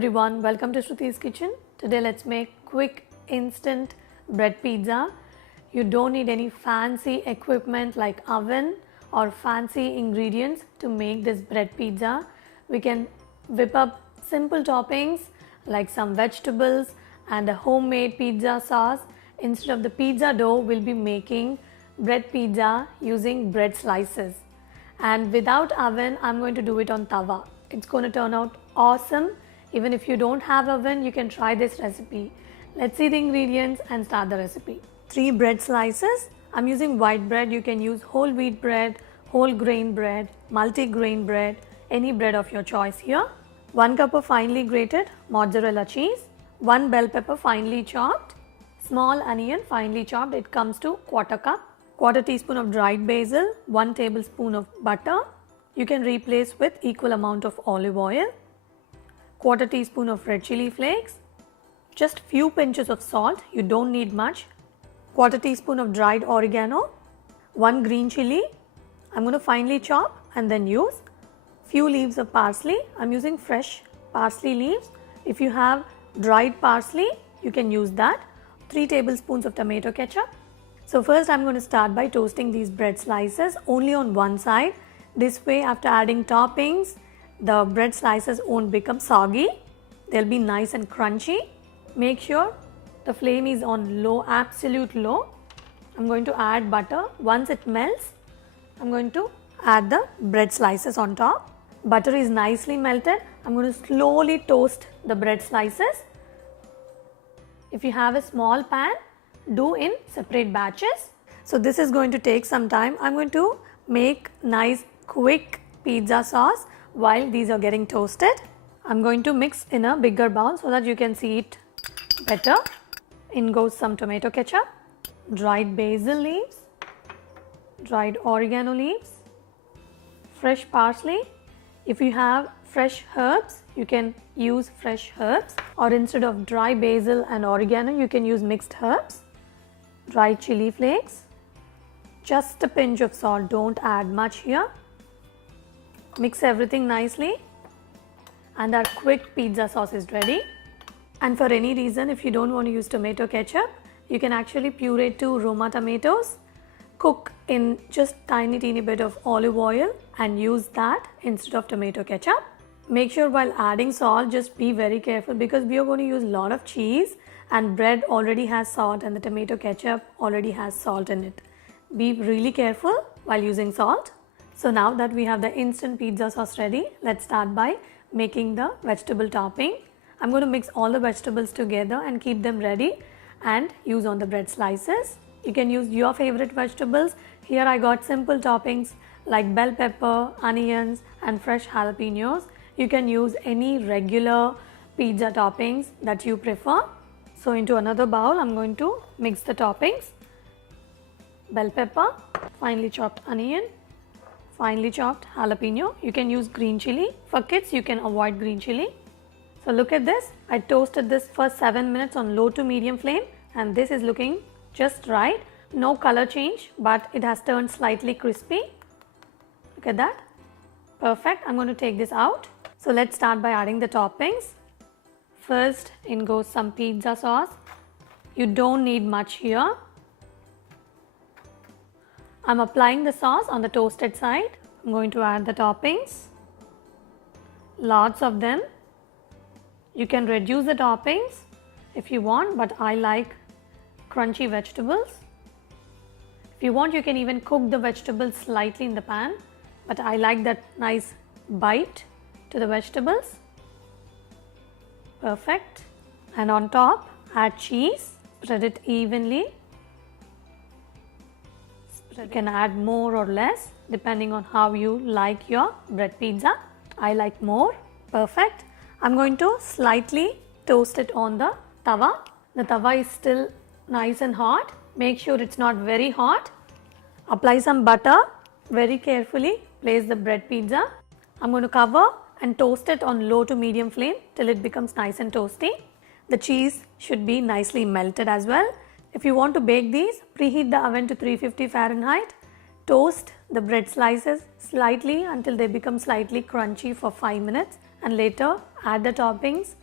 everyone, welcome to Shruti's Kitchen. Today let's make quick instant bread pizza. You don't need any fancy equipment like oven or fancy ingredients to make this bread pizza. We can whip up simple toppings like some vegetables and a homemade pizza sauce. Instead of the pizza dough, we'll be making bread pizza using bread slices. And without oven, I'm going to do it on tawa. It's going to turn out awesome. Even if you don't have oven, you can try this recipe. Let's see the ingredients and start the recipe. 3 bread slices. I'm using white bread. You can use whole wheat bread, whole grain bread, multi-grain bread, any bread of your choice here. 1 cup of finely grated mozzarella cheese, 1 bell pepper finely chopped, small onion finely chopped, it comes to quarter cup, quarter teaspoon of dried basil, 1 tablespoon of butter. You can replace with equal amount of olive oil, quarter teaspoon of red chili flakes, just few pinches of salt, you don't need much, quarter teaspoon of dried oregano, 1 green chili, I'm going to finely chop and then use, few leaves of parsley, I'm using fresh parsley leaves. If you have dried parsley, you can use that, 3 tablespoons of tomato ketchup. So first I'm going to start by toasting these bread slices only on one side. This way, after adding toppings, the bread slices won't become soggy. They'll be nice and crunchy. Make sure the flame is on low, absolute low. I'm going to add butter. Once it melts, I'm going to add the bread slices on top. Butter is nicely melted. I'm going to slowly toast the bread slices. If you have a small pan, do in separate batches. So this is going to take some time. I'm going to make nice quick pizza sauce while these are getting toasted. I'm going to mix in a bigger bowl so that you can see it better. In goes some tomato ketchup, dried basil leaves, dried oregano leaves, fresh parsley. If you have fresh herbs, you can use fresh herbs, or instead of dry basil and oregano, you can use mixed herbs, dried chili flakes, just a pinch of salt, don't add much here. Mix everything nicely and our quick pizza sauce is ready. And for any reason, if you don't want to use tomato ketchup, you can actually puree 2 Roma tomatoes, cook in just tiny bit of olive oil and use that instead of tomato ketchup. Make sure while adding salt, just be very careful because we are going to use a lot of cheese and bread already has salt and the tomato ketchup already has salt in it. Be really careful while using salt. So now that we have the instant pizza sauce ready, let's start by making the vegetable topping. I'm going to mix all the vegetables together and keep them ready and use on the bread slices. You can use your favorite vegetables. Here I got simple toppings like bell pepper, onions and fresh jalapenos. You can use any regular pizza toppings that you prefer. So into another bowl, I'm going to mix the toppings. Bell pepper, finely chopped onion, finely chopped jalapeno. You can use green chili. For kids, you can avoid green chili. So look at this. I toasted this for 7 minutes on low to medium flame and this is looking just right. No color change, but it has turned slightly crispy. Look at that. Perfect. I'm going to take this out. So let's start by adding the toppings. First, in goes some pizza sauce. You don't need much here. I'm applying the sauce on the toasted side. I'm going to add the toppings. Lots of them. You can reduce the toppings if you want, but I like crunchy vegetables. If you want, you can even cook the vegetables slightly in the pan, but I like that nice bite to the vegetables. Perfect. And on top, add cheese. Spread it evenly. You can add more or less depending on how you like your bread pizza. I like more. Perfect. I'm going to slightly toast it on the tawa. The tawa is still nice and hot. Make sure it's not very hot. Apply some butter. Very carefully place the bread pizza. I'm going to cover and toast it on low to medium flame till it becomes nice and toasty. The cheese should be nicely melted as well. If you want to bake these, preheat the oven to 350 Fahrenheit. Toast the bread slices slightly until they become slightly crunchy for 5 minutes and later add the toppings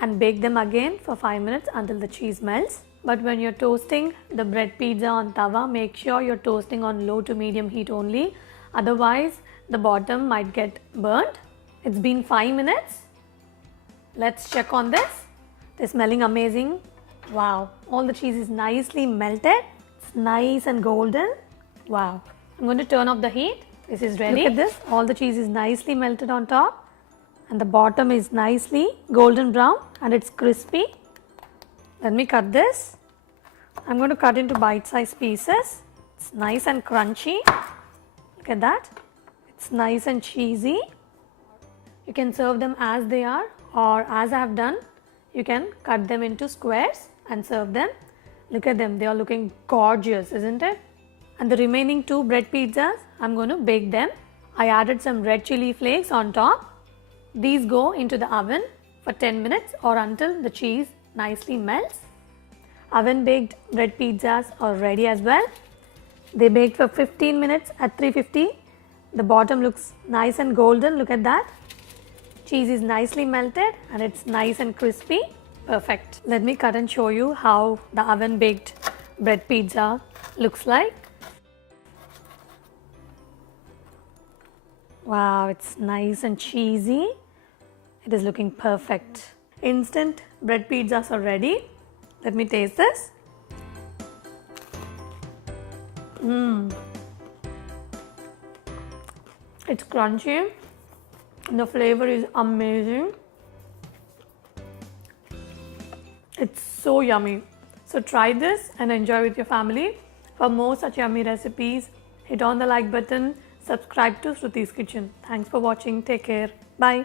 and bake them again for 5 minutes until the cheese melts. But when you're toasting the bread pizza on tawa, make sure you're toasting on low to medium heat only. Otherwise, the bottom might get burnt. It's been 5 minutes. Let's check on this. They're smelling amazing. Wow, all the cheese is nicely melted. It's nice and golden. Wow. I'm going to turn off the heat. This is ready. Look at this. All the cheese is nicely melted on top. And the bottom is nicely golden brown and it's crispy. Let me cut this. I'm going to cut into bite-sized pieces. It's nice and crunchy. Look at that. It's nice and cheesy. You can serve them as they are, or as I have done, you can cut them into squares and serve them. Look at them. They are looking gorgeous, isn't it? And the remaining 2 bread pizzas, I'm going to bake them. I added some red chili flakes on top. These go into the oven for 10 minutes or until the cheese nicely melts. Oven baked bread pizzas are ready as well. They baked for 15 minutes at 350. The bottom looks nice and golden. Look at that. Cheese is nicely melted and it's nice and crispy. Perfect. Let me cut and show you how the oven baked bread pizza looks like. Wow, it's nice and cheesy. It is looking perfect. Instant bread pizzas are ready. Let me taste this. It's crunchy. The flavor is amazing. It's so yummy. So try this and enjoy with your family. For more such yummy recipes, hit on the like button. Subscribe to Shruti's Kitchen. Thanks for watching. Take care. Bye.